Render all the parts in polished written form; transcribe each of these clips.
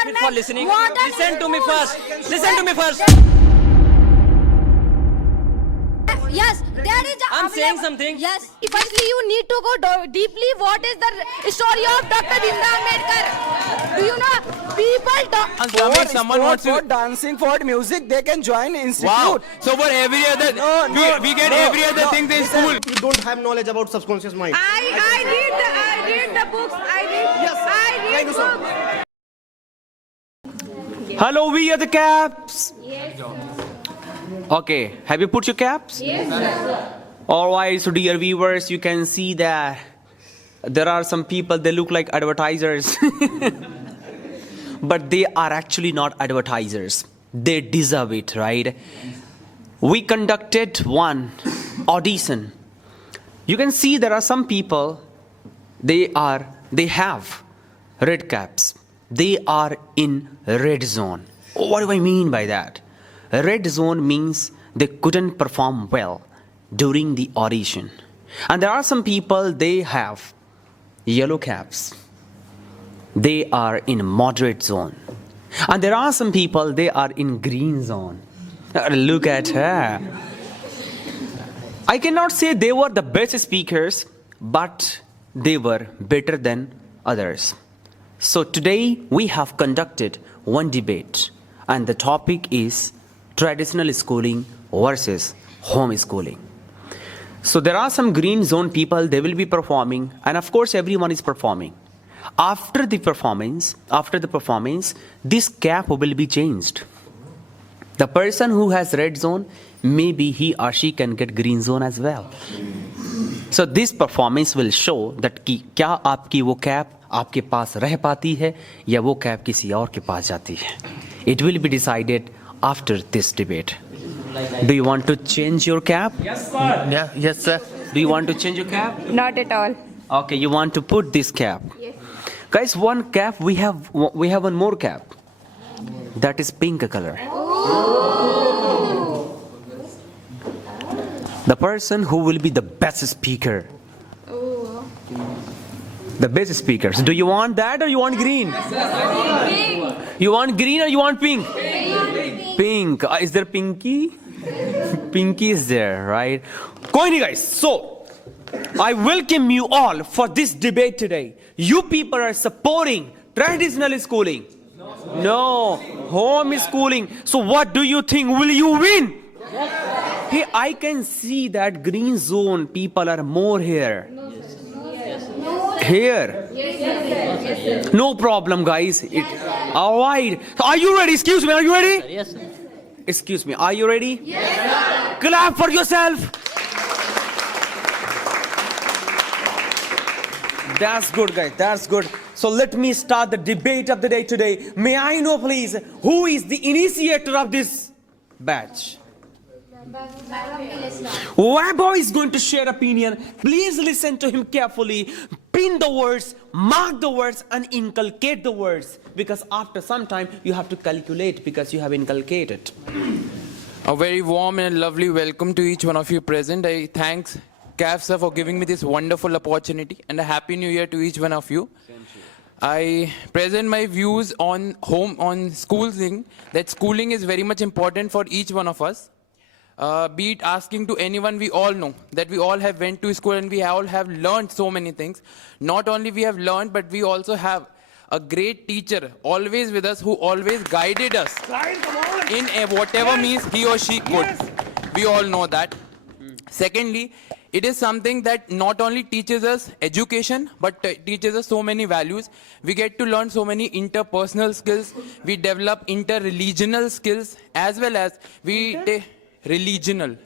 government. for listening. Modern Listen to me schools. first. Listen to me first. Yes, there is. I'm saying available- something. Yes. Firstly, you need to go deeply. What is the story of Dr. Bhimrao Ambedkar? Do you know? People don't. Zamir, someone wants for to. dancing, for music, they can join institute. Wow. So for every other, we get every other thing in school. You don't have knowledge about subconscious mind. I read the books. I read books. Hello, we are the caps. Okay, have you put your caps? Yes. Alright, so dear viewers, you can see that there are some people, they look like advertisers. But they are actually not advertisers. They deserve it, right? We conducted one audition. You can see there are some people, they have red caps. They are in red zone. What do I mean by that? Red zone means they couldn't perform well during the audition. And there are some people, they have yellow caps. They are in moderate zone. And there are some people, they are in green zone. Look at her. I cannot say they were the best speakers, but they were better than others. So today we have conducted one debate, and the topic is traditional schooling versus home schooling. So there are some green zone people, they will be performing, and of course everyone is performing. After the performance, this cap will be changed. The person who has red zone, maybe he or she can get green zone as well. So this performance will show that कि क्या आपकी वो cap आपके पास रह पाती है या वो कैप किसी और के पास जाती है. It will be decided after this debate. Do you want to change your cap? Yes, sir. Yeah, yes, sir. Do you want to change your cap? Not at all. Okay, you want to put this cap. Yes. Guys, one cap, we have one more cap. That is pink color. The person who will be the best speaker. The best speakers. Do you want that or you want green? You want green or you want pink? Pink. Is there pinky? Pinky is there, right? Going guys. So, I welcome you all for this debate today. You people are supporting traditional schooling. No, home schooling. So what do you think? Will you win? Hey, I can see that green zone people are more here. Here. No problem, guys. All right. Are you ready? Excuse me. Are you ready? Yes, sir. Excuse me. Are you ready? Yes, sir. Clap for yourself. That's good, guys. That's good. So let me start the debate of the day today. May I know, please, who is the initiator of this batch? Wabo is going to share opinion. Please listen to him carefully. Pin the words, mark the words, and inculcate the words. Because after some time, you have to calculate because you have inculcated. A very warm and lovely welcome to each one of you present. I thanks CAF sir for giving me this wonderful opportunity, and a happy new year to each one of you. I present my views on schooling, that schooling is very much important for each one of us. Be it asking to anyone, we all know that we all have went to school and we all have learned so many things. Not only we have learned, but we also have a great teacher always with us who always guided us in whatever means he or she could. We all know that. Secondly, it is something that not only teaches us education, but teaches us so many values. We get to learn so many interpersonal skills. We develop inter-religional skills, as well as we religional.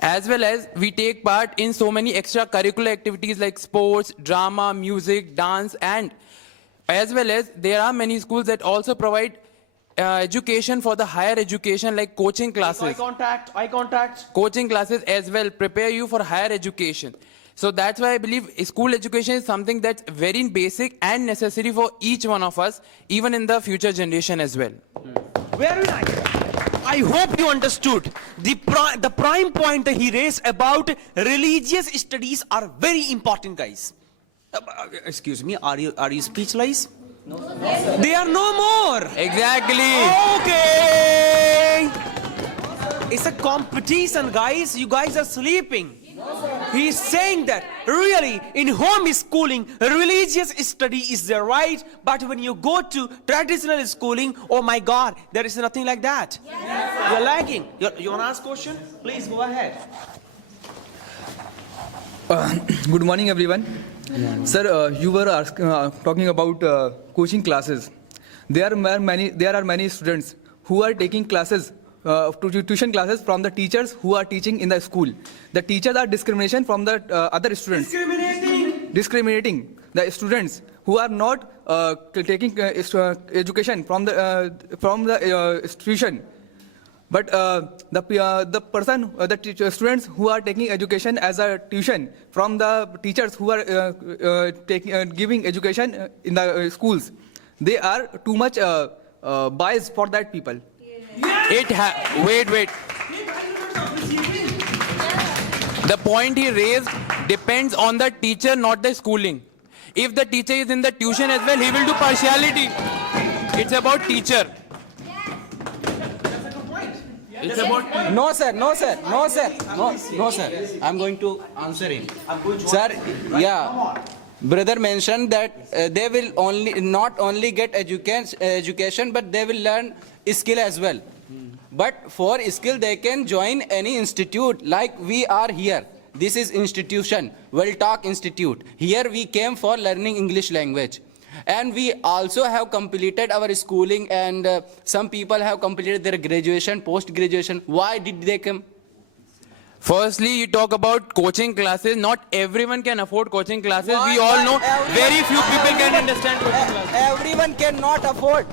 As well as we take part in so many extracurricular activities like sports, drama, music, dance, and as well as there are many schools that also provide education for the higher education, like coaching classes. Eye contact. Coaching classes as well prepare you for higher education. So that's why I believe school education is something that's very basic and necessary for each one of us, even in the future generation as well. Very nice. I hope you understood the prime point that he raised about religious studies are very important, guys. Excuse me, are you speechless? They are no more. Exactly. Okay. It's a competition, guys. You guys are sleeping. He's saying that really in home schooling, religious study is there, right? But when you go to traditional schooling, oh my God, there is nothing like that. You're lagging. You want to ask question? Please go ahead. Good morning, everyone. Sir, you were talking about coaching classes. There are many students who are taking classes, tuition classes from the teachers who are teaching in the school. The teachers are discrimination from the other students. Discriminating the students who are not taking education from the institution. But the students who are taking education as a tuition from the teachers who are giving education in the schools, they are too much biased for that people. Wait. The point he raised depends on the teacher, not the schooling. If the teacher is in the tuition as well, he will do partiality. It's about teacher. It's about No, sir. I'm going to answer him. Sir, yeah. Brother mentioned that they will not only get education, but they will learn skill as well. But for skill, they can join any institute like we are here. This is institution, World Talk Institute. Here we came for learning English language. And we also have completed our schooling, and some people have completed their graduation, post-graduation. Why did they come? Firstly, you talk about coaching classes. Not everyone can afford coaching classes. We all Why know everyone- very few people can understand coaching classes. Everyone cannot afford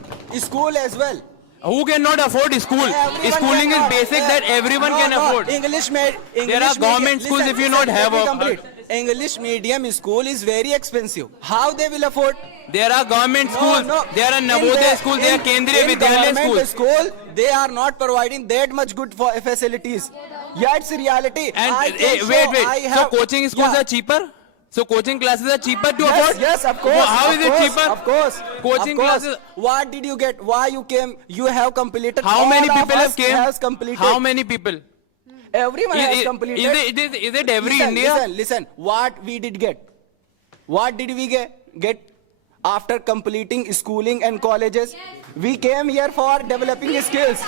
school as well. Who cannot afford school? Everyone Schooling is cannot. basic that everyone can afford. There are government schools if you not have a... English medium school is very expensive. How they will afford? There are government schools. There are Navodaya schools. There are Kendriya Vidyalaya schools. School, they are not providing that much good facilities. Yeah, it's reality. And I can show wait. I So have- coaching schools Yeah. are cheaper? So coaching classes are cheaper to Yes, afford? yes, of course. Well, how of is it course, cheaper? Of course. Coaching of course. classes- What did you get? Why you came? You have completed. How all many of people us have came? Has completed. How many people? Everyone has completed. Is it every India? Listen. What we did get? What did we get after completing schooling and colleges? We came here for developing skills.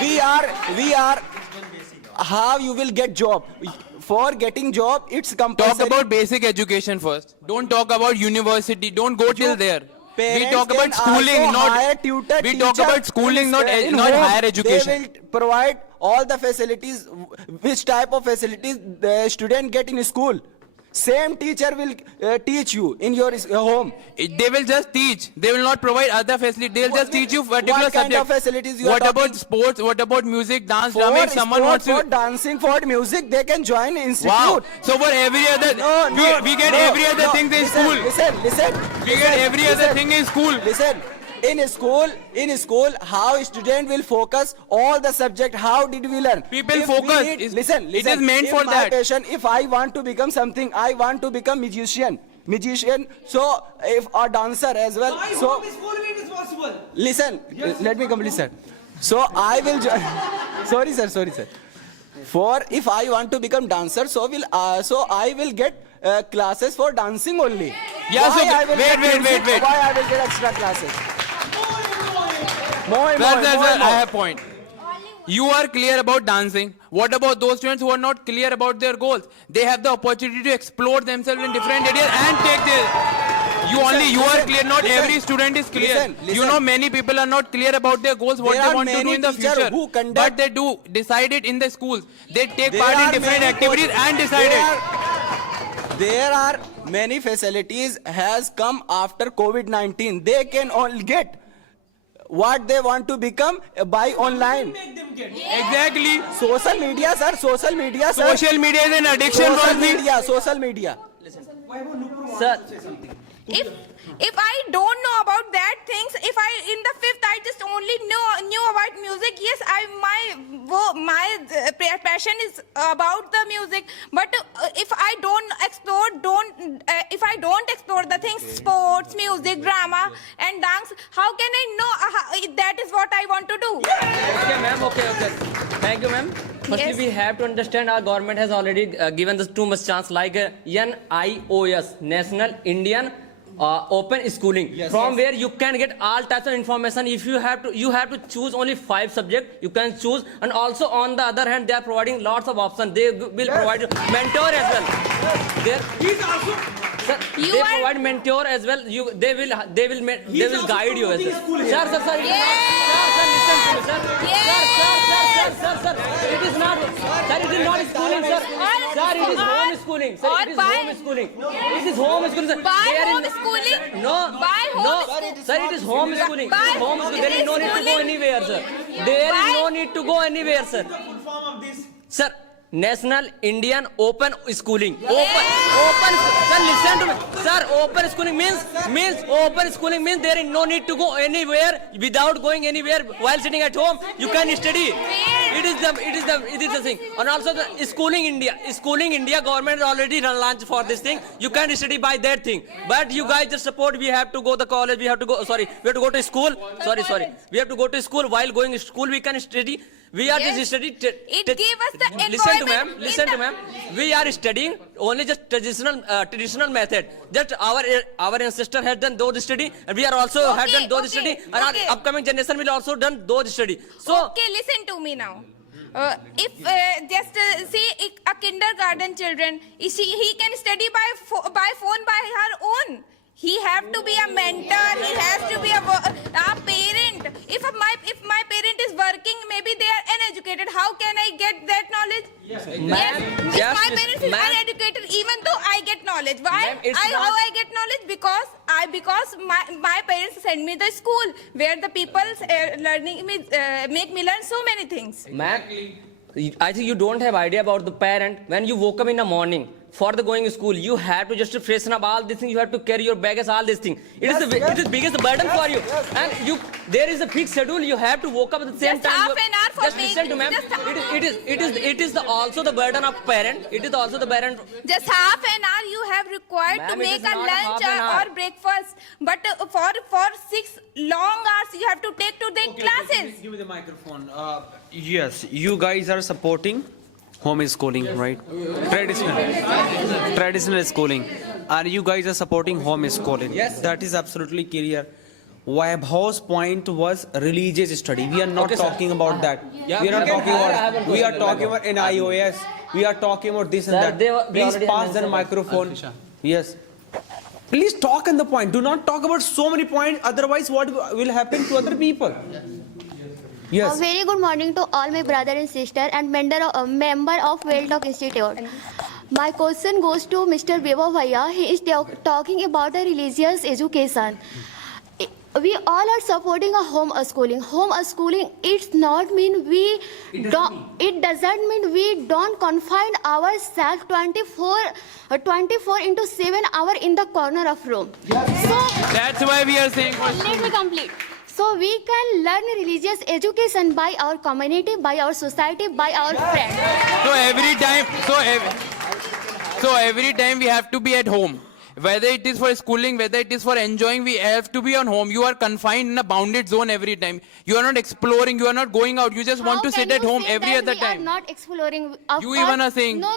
We are. How you will get job? For getting job, it's compulsory. Talk about basic education first. Don't talk about university. Don't go till there. We Parents talk about can schooling, also not. hire tutor, We talk teacher about schooling, not in not home. higher education. They will provide all the facilities. Which type of facilities the student get in school? Same teacher will teach you in your home. They will just teach. They will not provide other facilities. They will just teach you particular What kind subject. of facilities you are What about talking? sports? What about music, dance, For drama? If someone wants for to. dancing, for music, they can join institute. Wow. So for every other, we get every other thing in school. Listen. We get every other thing in school. Listen. In school, how student will focus all the subject? How did we learn? People If we focus. need- Listen, it is meant if for my that. passion, if I want to become something, I want to become magician. So if a dancer as well. So listen, let me complete, sir. So I will join. Sorry, sir. For if I want to become dancer, so I will get classes for dancing only. Yeah, so Why I will get wait. music? Why I will get extra classes? More. I have point. You are clear about dancing. What about those students who are not clear about their goals? They have the opportunity to explore themselves in different areas and take this. You are clear. Not every student is clear. Listen. You know, many people are not clear about their goals, what There they are want to do many in the teachers future. who conduct- But they do decide it in the schools. They take There part in are different many activities courses- and decide it. There are many facilities has come after COVID-19. They can all get what they want to become by online. Exactly. Social media, sir. Social media is an addiction. Social media. If I don't know about that things, if I in the fifth I just only knew about music. Yes, my passion is about the music. But if I don't explore don't explore the things sports, music, drama, and dance, how can I know that is what I want to do? Okay, ma'am. Okay. Thank you, ma'am. Firstly, Yes. we have to understand our government has already given us too much chance, like NIOS, National Indian Open Schooling, from where you can get all types of information. If you have to choose only 5 subjects. You can choose, and also on the other hand, they are providing lots of options. They will provide you mentor as well. Sir, You they are- provide mentor as well. They will guide you as well. Sir, it is Yes. sir, listen to me, sir. Yes. Sir, it is not schooling, sir. Sir, it is home schooling. Sir, it is home schooling. It is home schooling, sir. By They are in- home schooling? No, By home no, schooling? sir, it is home schooling. By It is home schooling. There is no need to go schooling? anywhere, sir. There is By- no need to go anywhere, sir. Sir, National Indian Open Schooling. Open. Sir, listen to me. Sir, open schooling means there is no need to go anywhere. Without going anywhere while sitting at home, you can study. It is the thing. And also the Schooling India government has already launched for this thing. You can study by that thing. But you guys just support. We have to go to college. We have to go to school. Sorry. We have to go to school. While going to school, we can study. We are Yes. just studying. It gave us the Listen environment to in ma'am. We are studying only just traditional method. Just our ancestor has done those study, and we are also have done those study, and our upcoming generation will also done those study. So Okay, listen to me now. If say a kindergarten children, he can study by phone by her own. He have to be a mentor. He has to be a parent. If my parent is working, maybe they are uneducated. How can I get that knowledge? Yes. If my parents is uneducated, even though I get knowledge, why? Ma'am, it's How not- I get knowledge? Because my parents send me the school where the people make me learn so many things. ma'am, I think you don't have idea about the parent. When you woke up in the morning for the going to school, you have to just freshen up all these things. You have to carry your baggage, all these things. It is biggest burden for you. And there is a fixed schedule. You have to woke up at the same Just time. half an hour for just listen to ma'am. just- It is also the burden of parent. It is also the burden. Just half an hour you have required to Ma'am, it make is a not lunch half an hour. or breakfast. But for 6 long hours you have to take to the classes. Give me the microphone. Yes, you guys are supporting homeschooling, right? Traditional schooling. And you guys are supporting homeschooling. Yes. That is absolutely clear. Vaibhav's point was religious study. We are not talking about that. Yeah, we are not we can talking hire- about. We are talking about NIOS. We are talking about this and Sir, that. they Please already pass have the mentioned. microphone. Yes. Please talk on the point. Do not talk about so many points. Otherwise, what will happen to other people? A Yes. very good morning to all my brother and sister and member of Well Talk Institute. My question goes to Mr. Vaibhav Bhaiya. He is talking about the religious education. We all are supporting a homeschooling. Homeschooling, it's not mean it doesn't mean we don't confine ourselves 24/7 hours in the corner of room. So That's why we are saying. let me complete. So we can learn religious education by our community, by our society, by our friends. So every time we have to be at home. Whether it is for schooling, whether it is for enjoying, we have to be on home. You are confined in a bounded zone every time. You are not exploring, you are not going out. You just want to sit at home every other We time. are not exploring. Of You even are saying- No,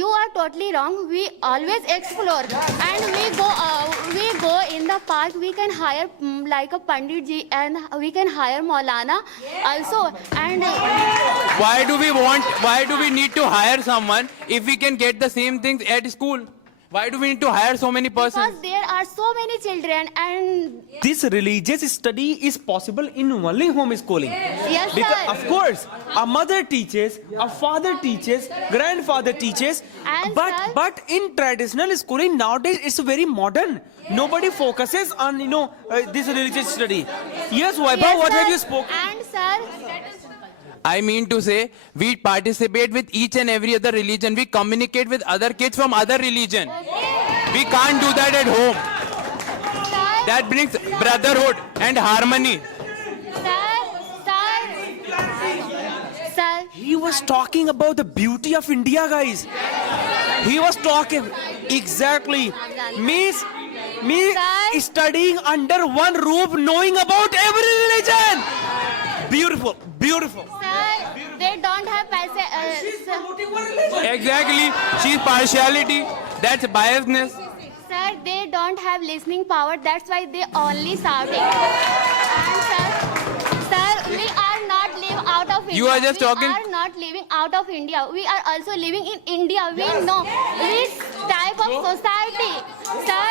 you are totally wrong. We always explore, and we go in the park. We can hire like a Pandit ji, and we can hire Maulana also. And Why do we need to hire someone if we can get the same things at school? Why do we need to hire so many because persons? there are so many children, and This religious study is possible in only homeschooling. yes, Because, sir. of course, a mother teaches, a father teaches, grandfather teaches, And but sir- but in traditional schooling nowadays it's very modern. Nobody focuses on this religious study. Yes, Vaibhav, Yes, what sir. have you spoken? And sir. I mean to say, we participate with each and every other religion. We communicate with other kids from other religion. We can't do that at home. That brings brotherhood and harmony. Sir, He was talking about the beauty of India, guys. He was talking exactly. Means Sir. studying under one roof, knowing about every religion. Beautiful, beautiful. Sir, they don't have Exactly. She's partiality. That's biasness. Sir, they don't have listening power. That's why they only shouting. And sir, we are not live out of India. You are just talking- We are not living out of India. We are also living in India. We know this type of society. Sir.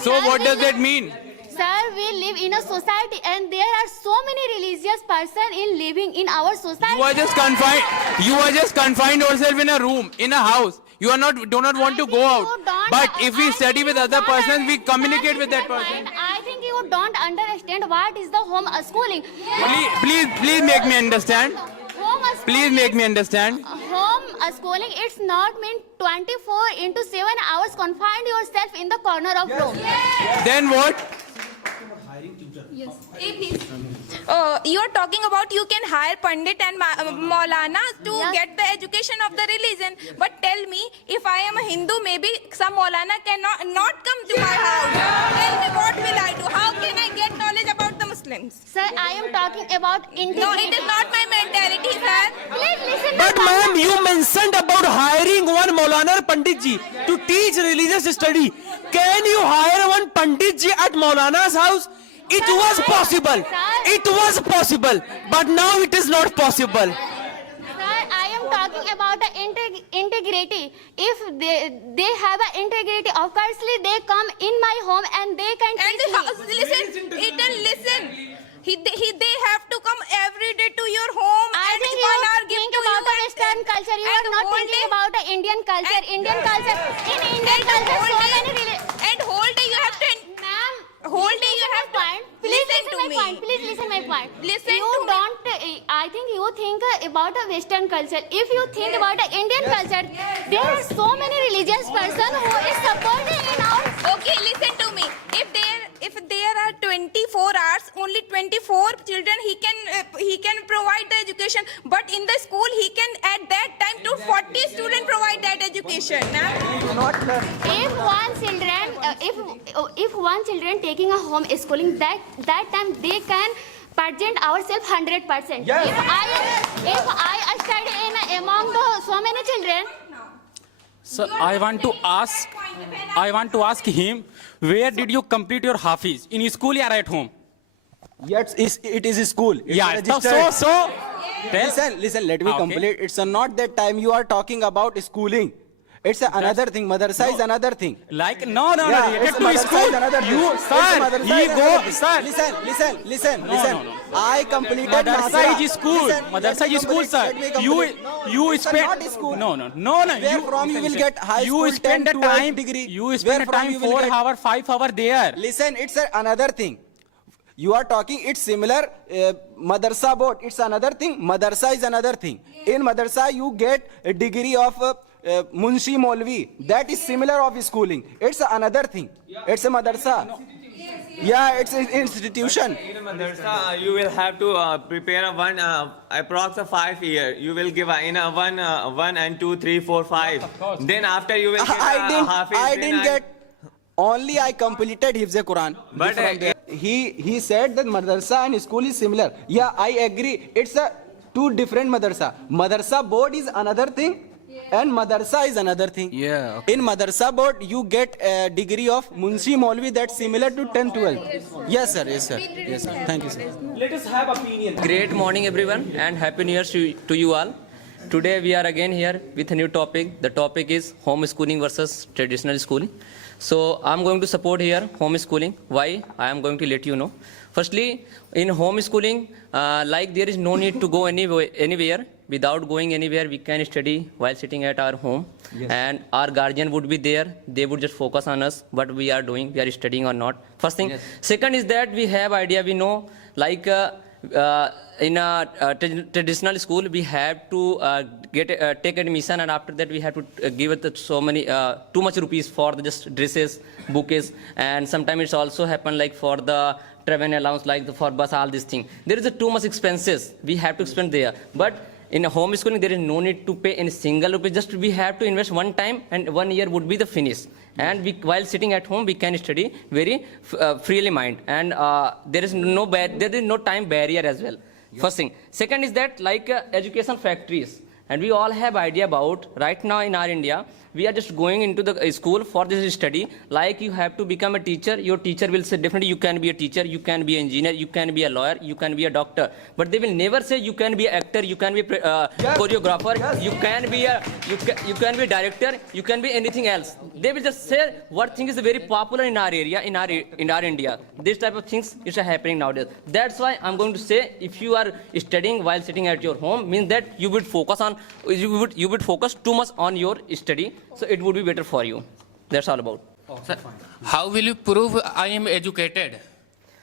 So sir, what we does that live- mean? Sir, we live in a society, and there are so many religious person in living in our society. You are just confined. You are just confined yourself in a room, in a house. You are not. Do not want to go out. But if we study with other persons, we communicate with that person. I think you don't understand what is the home schooling. Please make me understand. Home Please make me understand. Home schooling, it's not mean 24/7 hours confined yourself in the corner of room. Then what? You are talking about you can hire Pandit and Maulana to Yes. get the education of the religion. But tell me, if I am a Hindu, maybe some Maulana cannot not come to my house. Tell me, what will I do? How can I get knowledge about the Muslims? Sir, I am talking about No, integrity. it is not my mentality, sir. Please listen. But to ma'am, you mentioned about hiring one Maulana Pandit ji to teach religious study. Can you hire one Pandit ji at Maulana's house? It was possible. It was possible. But now it is not possible. Sir, I am talking about the integrity. If they have an integrity, of course they come in my home and they can And teach the me. house, listen. They have to come every day to your home. I and think 1 hour you give think to about you the Western culture. You and are not whole thinking day- about the Indian culture. and- Indian culture. In Indian and culture, whole so day- many. And whole day you have to. Ma'am, Whole day you have to point. Please listen to my me. point. Please listen my point. Listen you to me. don't. I think you think about the Western culture. If you think about the Indian culture, there are so many religious person who is supporting in our. Okay, listen to me. If there are 24 hours, only 24 children he can provide the education. But in the school he can at that time to 40 students provide that education. If one children, if one children taking a home schooling, that time they can present ourselves 100%. If I study in among the so many children. Sir, I want to ask him, where did you complete your Hafiz? In school or at home? Yes, it is a school. It's Yeah, registered. so. Listen, let me Okay. complete. It's not that time you are talking about schooling. It's another thing. Madrasa is another thing. Like, no, Yeah, related it's to madrasa school. is another thing. You, It's sir, madrasa he is go, another thing. sir. Listen. No. I completed Madrasa Nasira. is school. Listen, Madrasa let me is school, complete, sir. let me complete. You it's spend. not school. No. Where from you will get high school, You spend 10, the 12 time. degree. You Where spend the from time you will 4 get- hour, 5 hour there. Listen, it's another thing. You are talking, it's similar. Madrasa board, it's another thing. Madrasa is another thing. In madrasa, you get a degree of Munshi Molvi. That is similar of schooling. It's another thing. It's a madrasa. Yeah, it's an institution. In madrasa, you will have to prepare one approx 5 year. You will give in a one and 2, 3, 4, 5. Then after you will get I didn't get. Only I completed Hifz Quran. But, From there. He said that madrasa and school is similar. Yeah, I agree. It's a two different madrasa. Madrasa board is another thing. And madrasa is another thing. Yeah. In madrasa board, you get a degree of Munshi Maulvi that's similar to 10, 12. Yes, sir. Thank you, sir. Let us have opinion. Great morning, everyone, and happy New Year to you all. Today we are again here with a new topic. The topic is homeschooling versus traditional schooling. So I'm going to support here homeschooling. Why? I am going to let you know. Firstly, in homeschooling, like there is no need to go anywhere. Without going anywhere, we can study while sitting at our home. Yes. And our guardian would be there. They would just focus on us, what we are doing, we are studying or not. First thing. Yes. Second is that we have idea, we know, like in a traditional school, we have to take admission, and after that we have to give it so many, too much rupees for the just dresses, bouquets, and sometimes it's also happen like for the travel allowance, like for bus, all these things. There is too much expenses we have to spend there. But in homeschooling, there is no need to pay any single rupee. Just we have to invest one time, and 1 year would be the finish. And while sitting at home, we can study very freely mind, and there is no time barrier as well. First thing. Second is that like education factories, and we all have idea about right now in our India. We are just going into the school for this study. Like you have to become a teacher. Your teacher will say definitely you can be a teacher, you can be an engineer, you can be a lawyer, you can be a doctor. But they will never say you can be an actor, you can be a choreographer, you can be a director, you can be anything else. They will just say what thing is very popular in our area, in our India. This type of things is happening nowadays. That's why I'm going to say if you are studying while sitting at your home, means that you would focus too much on your study. So it would be better for you. That's all about. Sir, how will you prove I am educated?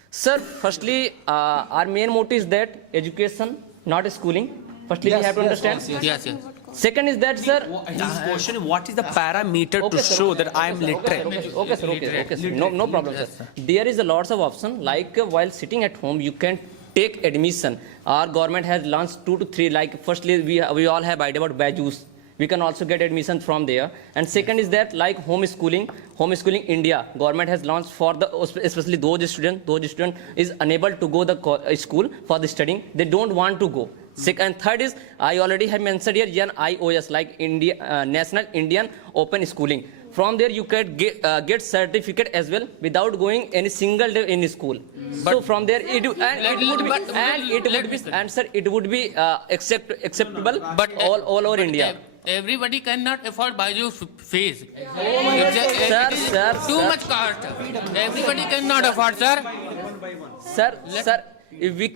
Sir, firstly, our main motive is that education, not schooling. Firstly, we have to understand. Yes. Second is that, sir. His question is, what is the parameter to show that I am literate? Okay, sir. No problem, sir. There is a lots of option. Like while sitting at home, you can take admission. Our government has launched 2 to 3. Like firstly, we all have idea about BAJUS. We can also get admission from there. And second is that like homeschooling India, government has launched for especially those students is unable to go the school for the studying. They don't want to go. And third is, I already have mentioned here, NIOS, like National Indian Open Schooling. From there you can get certificate as well without going any single day in school. So from there it would be acceptable all over India. Everybody cannot afford BAJU's fees. Sir, Too much cost. Everybody cannot afford, sir. Sir, if we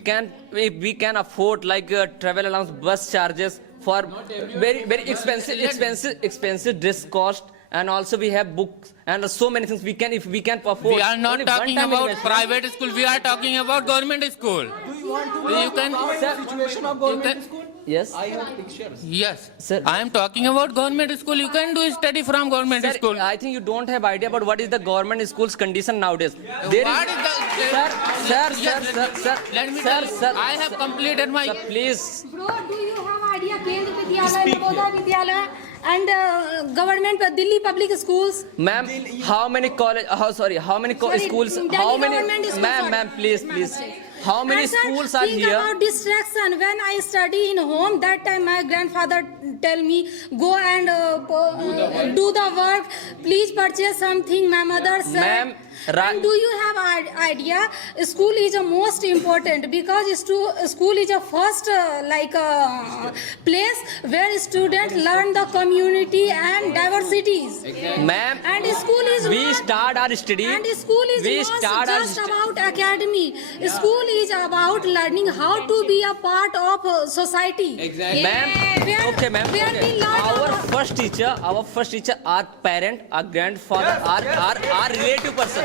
can afford like travel allowance, bus charges for very expensive dress cost, and also we have books and so many things if we can afford. We are not talking about private school. We are talking about government school. You can. Situation of government school? Yes. Yes. Sir. I am talking about government school. You can do study from government Sir, school. I think you don't have idea about what is the government school's condition nowadays. What is the- Sir, Let me tell you, I have completed my. Sir, please. Bro, do you have idea Kendriya Vidyalaya, Navodaya Vidyalaya and government Delhi public schools? Ma'am, how many schools? Delhi How many? government schools Ma'am, are- please. How many And sir, schools are think here? about distraction. When I study in home, that time my grandfather tell me go and do the work. Please purchase something. My mother said. Ma'am, And do you have idea? School is a most important because school is a first place where students learn the community and diversities. Ma'am, And school is we not- start our study. And school is We not start our just about academy. School is about learning how to be a part of society. Ma'am, Where- okay, ma'am. where Okay. we learn Our about- first teacher, our parent, our grandfather, our relative person.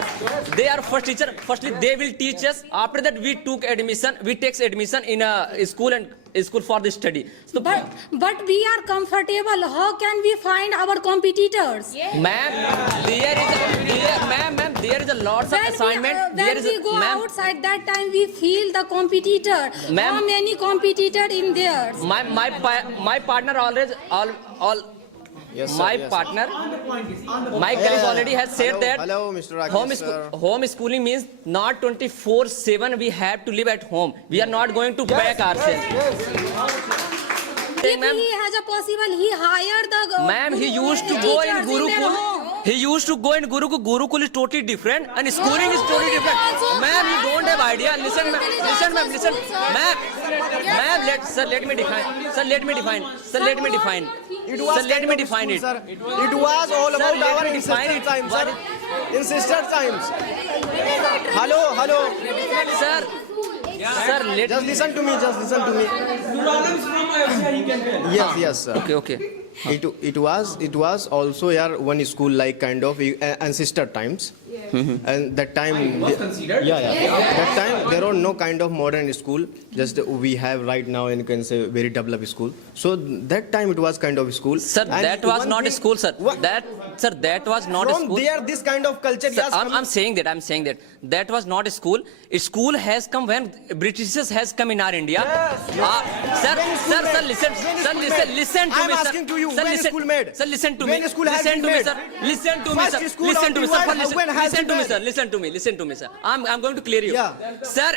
They are first teacher. Firstly, they will teach us. After that, we takes admission in a school for the study. So, But we are comfortable. How can we find our competitors? ma'am, there is a lots of assignment. When we go ma'am, outside, that time we feel the competitor. Ma'am. How many competitor in there? my partner always partner, my colleague already has said that Hello, Mr. Rakesh, sir. homeschooling means not 24/7 we have to live at home. We are not going to back ourselves. If he has a possible, he hired the Ma'am, he used to go in teachers their Gurukul. home. He used to go in Gurukul. Gurukul is totally different and schooling is totally different. Ma'am, you don't have idea. Listen, ma'am. Let me define. it. Sir, it was all Sir, about let our me define ancestor it. times, sir. Ancestor times. Hello. Sir, Just listen to me. Yes, sir. Okay. It was also one school like kind of ancestor times. And that time, was considered. That time there was no kind of modern school. Just we have right now, and you can say very developed school. So that time it was kind of school. Sir, And that was one not a thing- school, sir. What- That was not a From school. there, this kind of culture. Sir, yes, I'm saying that. That was not a school. A school has come when Britishers has come in our India. Sir, When school sir, made? listen, When sir, school listen, made? listen to I'm me, sir. asking to you, Sir, when listen, school made? Sir, listen to When me. school has Listen been to me, made? sir. Listen to me, First sir. school Listen of to me, the sir. world, Listen when has listen to been me, sir. made? Listen to me, sir. I'm going to clear you. Yeah. Sir,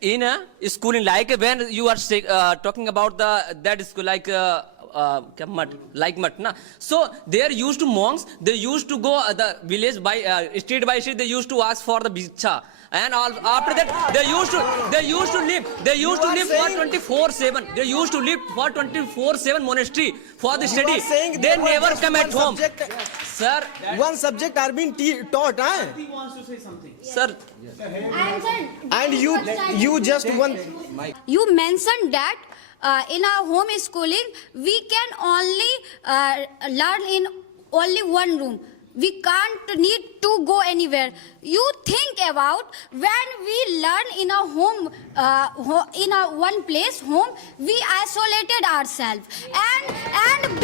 in a school in like when you are talking about that school like mutt, na. So they used to monks. They used to go the village by street by street. They used to ask for the bicha, and after that they used to live. They used to live for 24/7. They used to live for 24/7 monastery for the You study. are saying They there was never just come at one home, subject. sir. One subject are being taught, huh? Sir, And you just one. You mentioned that in our home schooling, we can only learn in only one room. We can't need to go anywhere. You think about when we learn in a home, in a one place home, we isolated ourselves, and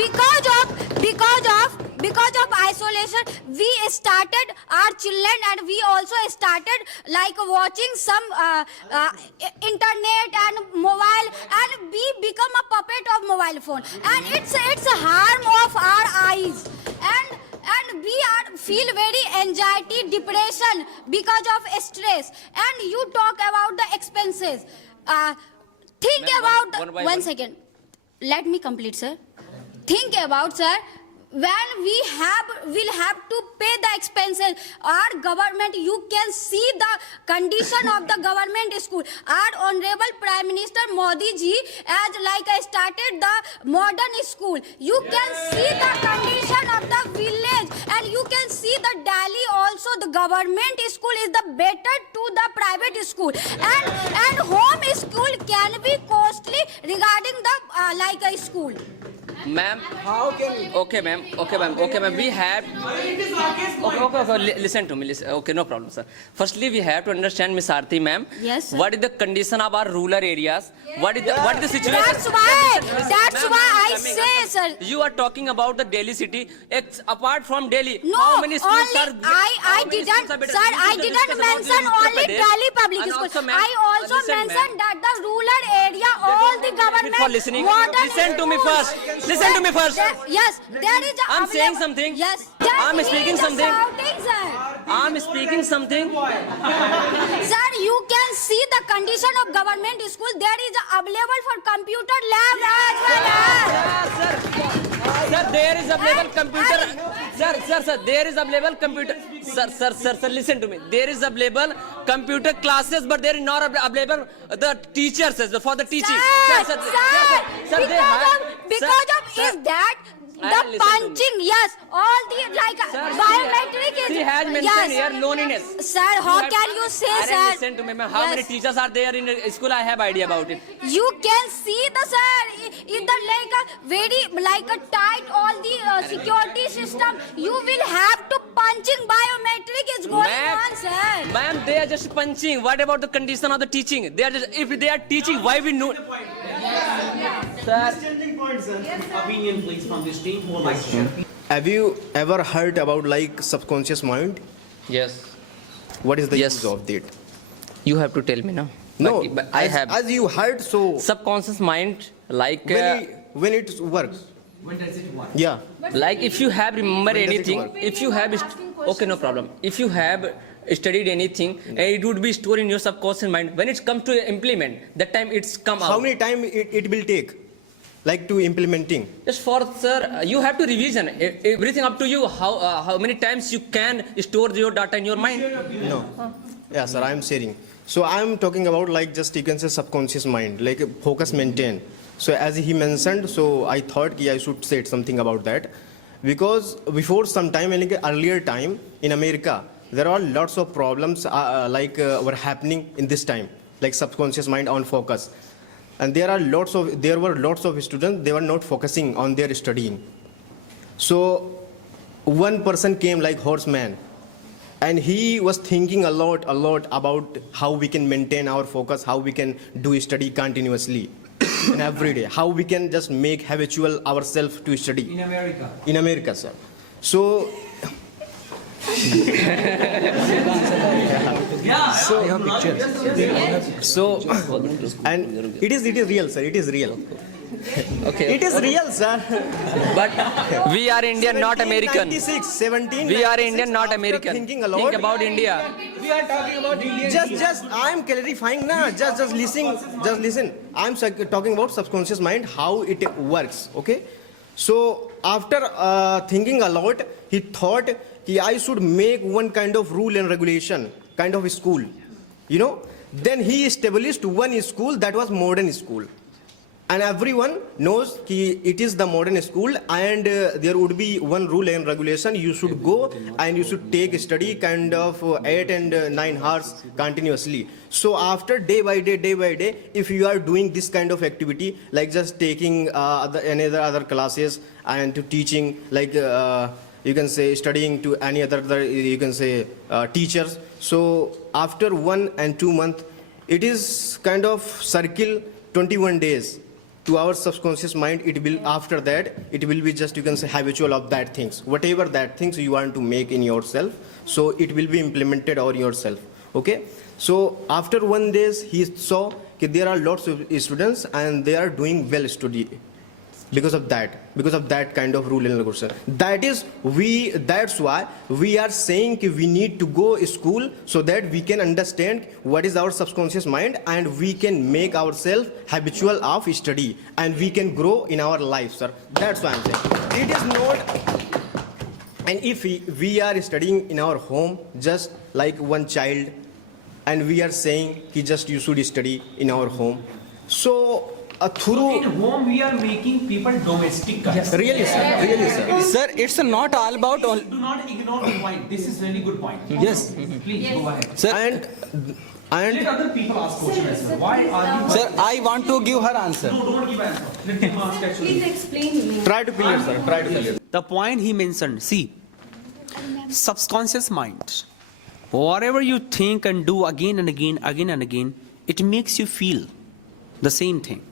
because of isolation, we started our children, and we also started like watching some internet and mobile, and we become a puppet of mobile phone, and it's a harm of our eyes, and we feel very anxiety, depression because of stress. And you talk about the expenses. Think Ma'am, about one by one one. second. Let me complete, sir. Think about, sir, when we'll have to pay the expenses. Our government, you can see the condition of the government school. Our honorable Prime Minister Modi ji as like I started the modern school. You can see the condition of the village, and you can see the Delhi also. The government school is the better to the private school, and home school can be costly regarding the like a school. ma'am. Okay, ma'am. We have. Okay. Listen to me. Okay, no problem, sir. Firstly, we have to understand, Miss Aarti, ma'am. Yes, sir. What is the condition of our rural areas? What is the situation? That's why I say, sir. You are talking about the Delhi city. It's apart from Delhi. No, how many schools only are? I didn't, sir. I didn't mention only Delhi public school. I also mentioned that the rural area, all the government. For listening. modern Listen to me schools. first. Listen to me first. Yes, there is. I'm saying something. Yes, I'm speaking something. Sir. I'm speaking something. Sir, you can see the condition of government school. There is available for computer lab as well as. Sir, there is available computer. Sir, there is available computer. Sir, listen to me. There is available computer classes, but there is not available the teachers for the teaching. Sir, because of is that the listen to me. punching, yes, all the like biometric is. She has mentioned yes. here loneliness. Sir, how can you say, Arey, sir? listen to me, ma'am. How many Yes. teachers are there in the school? I have idea about it. You can see the sir, in the like a very like a tight all the security system. You will have to punching biometric is going on, sir. Ma'am, they are just punching. What about the condition of the teaching? They are just, if they are teaching, why we know? Sir, Opinion, please, from this team. Have you ever heard about like subconscious mind? yes. What is the Yes. use of that? You have to tell me now. No, but I as, have as you heard, so subconscious mind. Like, when it works. When does it work? Yeah. like if you have remember When does it anything, work? if you have, okay, no problem. If you have studied anything, it would be stored in your subconscious mind. When it comes to implement, that time it's come out. How many time it will take, like to implementing? Just for sir, you have to revision everything up to you. How many times you can store your data in your mind? No. Yeah, sir, I am sharing. So I am talking about like just you can say subconscious mind, like focus maintain. So as he mentioned, so I thought I should say something about that, because before some time, like earlier time in America, there are lots of problems were happening in this time, like subconscious mind on focus, and there were lots of students, they were not focusing on their studying. So one person came like horseman, and he was thinking a lot about how we can maintain our focus, how we can do study continuously and every day, how we can just make habitual ourselves to study. In America, sir. So and it is real, sir. It is real. Okay. It is real, sir. But we are Indian, not American. 1796, We are Indian, not after American. thinking a lot, Think about India. we are talking about India. Just I am clarifying now. Just listen. I am talking about subconscious mind, how it works. Okay. So after thinking a lot, he thought that I should make one kind of rule and regulation, kind of school. You know. Then he established one school that was modern school. And everyone knows that it is the modern school, and there would be one rule and regulation. You should go and you should take study kind of 8 and 9 hours continuously. So after day by day, if you are doing this kind of activity, like just taking other classes and to teaching, like you can say studying to any other you can say teachers. So after 1 and 2 months, it is kind of circle 21 days. To our subconscious mind, it will, after that, it will be just, you can say, habitual of that things. Whatever that things you want to make in yourself, so it will be implemented on yourself. Okay? So after 1 day, he saw that there are lots of students and they are doing well study. Because of that kind of rule and regulation. That's why we are saying that we need to go to school so that we can understand what is our subconscious mind and we can make ourselves habitual of study and we can grow in our life, sir. That's why I'm saying. It is not. And if we are studying in our home, just like one child, and we are saying that just you should study in our home. So through In home, we are making people domestic. Guys. really, sir. Sir, it's not all about Do not ignore the point. This is really good point. Yes. Please go ahead. Sir, And Let other people ask questions as well. Why are you? sir, I want to give her answer. No, don't give answer. Let them ask actually. try to clear, sir. Try to clear. The point he mentioned, see, subconscious mind, whatever you think and do again and again, it makes you feel the same thing.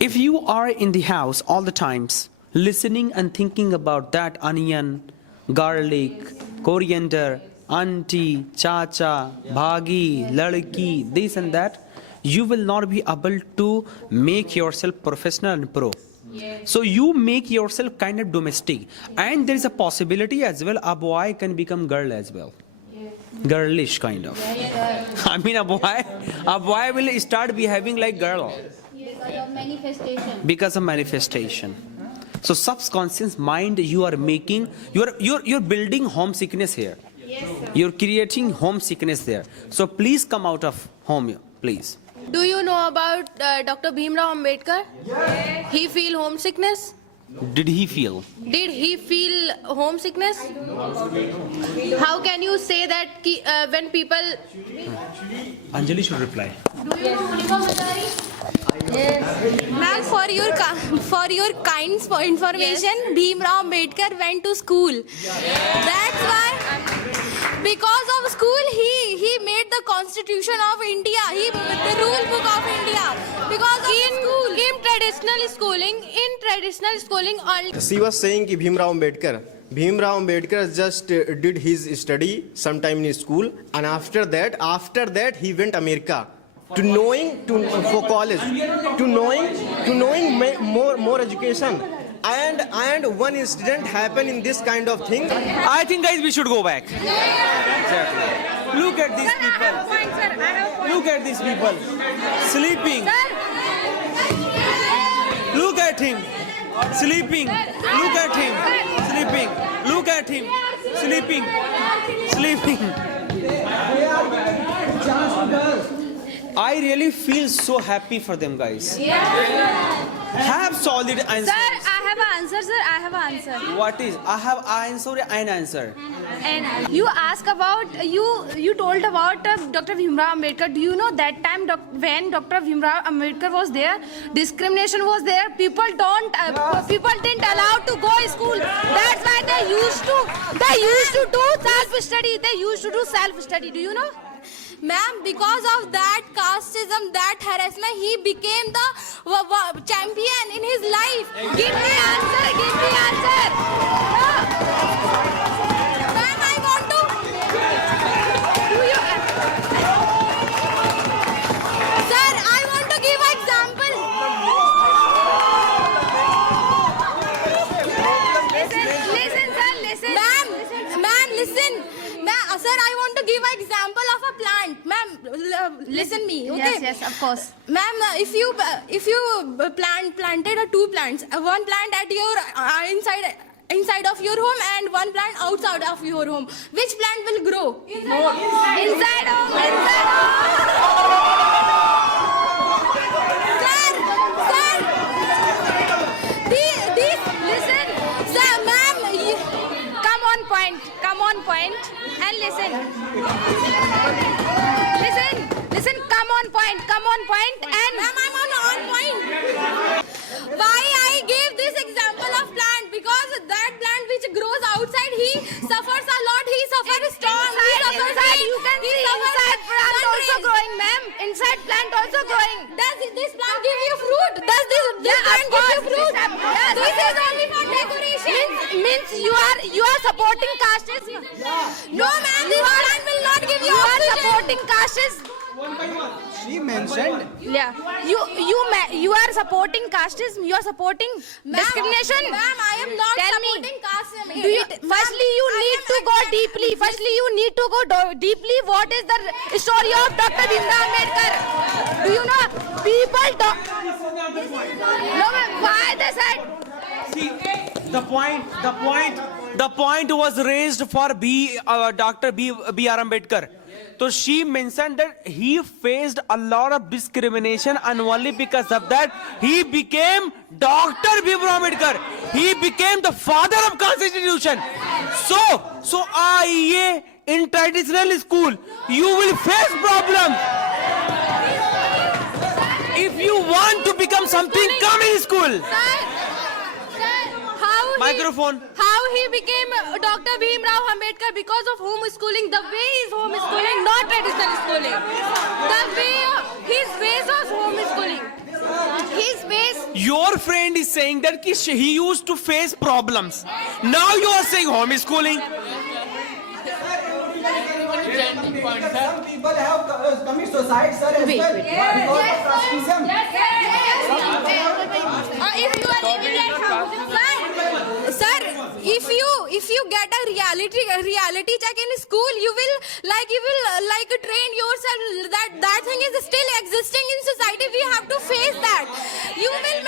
If you are in the house all the times, listening and thinking about that onion, garlic, coriander, auntie, chacha, bhagi, ladki, this and that, you will not be able to make yourself professional and pro. So you make yourself kind of domestic. And there is a possibility as well, a boy can become girl as well. Girlish kind of. I mean a boy will start behaving like girl. Because of manifestation. So subconscious mind you are making, you're building homesickness here. You're creating homesickness there. So please come out of home, please. Do you know about Dr. Bhimrao Ambedkar? Yes. He feel homesickness? Did he feel? Did he feel homesickness? How can you say that when people... Anjali should reply. Do you know Monika Mandari? Yes. Ma'am, for your kind information, Bhimrao Ambedkar went to school. That's why... Because of school, he made the Constitution of India. He the rule book of India. Because of school, in traditional schooling, only. She was saying that Bhimrao Ambedkar just did his study sometime in school, and after that he went America for college, to knowing more education. And one incident happened in this kind of thing. I think guys we should go back. Exactly. Look at these people. Look at these people. Sleeping. Look at him. Sleeping. Look at him. Sleeping. Look at him. Sleeping. Sleeping. I really feel so happy for them, guys. Have solid answers. Sir, I have an answer, sir. I have an answer. What is? I have answer and answer. And you ask about you told about Dr. Bhimrao Ambedkar. Do you know that time when Dr. Bhimrao Ambedkar was there, discrimination was there. People didn't allow to go to school. That's why they used to do self study. They used to do self study. Do you know? Ma'am, because of that casteism, that harassment, he became the champion in his life. Give me answer. Ma'am, I want to. Sir, I want to give an example. Listen, sir, listen. Ma'am, listen. Sir, I want to give an example of a plant. Ma'am, listen me, okay? Yes, of course. Ma'am, if you planted two plants, one plant at your inside of your home and one plant outside of your home, which plant will grow? Inside home. Listen, sir, ma'am, come on point and listen, come on point and ma'am, I'm on point. Why I gave this example of plant? Because that plant which grows outside, he suffers a lot, he suffers storm, he suffers heat, you can see inside plant also growing, ma'am. Inside plant also growing. Does this plant give you fruit? Does this plant give you fruit? This is only for decoration. Means you are supporting casteism. No, ma'am, this plant will not give you You are oxygen. supporting casteism. She mentioned. Yeah. You are supporting casteism. You are supporting discrimination. Ma'am, I am not Tell supporting me. casteism. Firstly, you need to go deeply. Deeply. What is the story of Dr. Bhimrao Ambedkar? Do you know? People don't. No, ma'am. Why they said? See, the point was raised for Dr. B.R. Ambedkar. So she mentioned that he faced a lot of discrimination, and only because of that he became Dr. Bhimrao Ambedkar. He became the father of Constitution. So in traditional school you will face problems. If you want to become something, come in school. Microphone. How he became Dr. Bhimrao Ambedkar? Because of homeschooling. The way is homeschooling, not traditional schooling. The way his ways was homeschooling. His ways. Your friend is saying that he used to face problems. Now you are saying homeschooling. Some people have committed suicide, sir, as well. Because of casteism. If you are living at home, sir, if you get a reality check in school, you will train yourself that thing is still existing in society. We have to face that. You will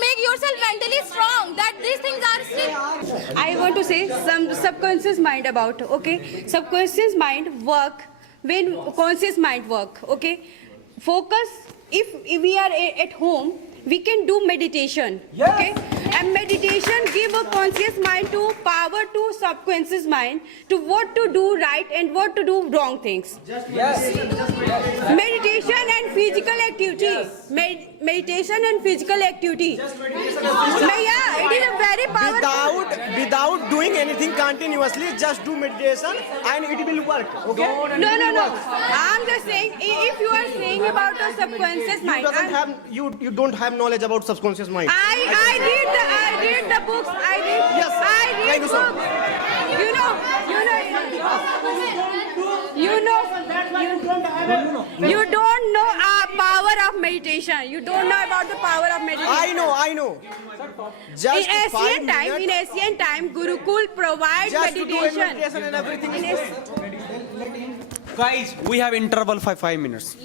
make yourself mentally strong that these things are still. I want to say some subconscious mind about, okay? Subconscious mind work when conscious mind work, okay? Focus, if we are at home, we can do meditation, okay? And meditation give a conscious mind to power to subconscious mind to what to do right and what to do wrong things. Meditation and physical activity. Meditation and physical activity. Yeah, it is a very powerful. Without doing anything continuously, just do meditation and it will work. Okay? No. I'm just saying, if you are saying about a subconscious mind, You don't have knowledge about subconscious mind. I read the books. I read Thank you, sir. books. You don't know power of meditation. You don't know about the power of meditation. I know. Just In Asian time, Gurukul provides just to do meditation. meditation and everything. Guys, we have interval for 5 minutes.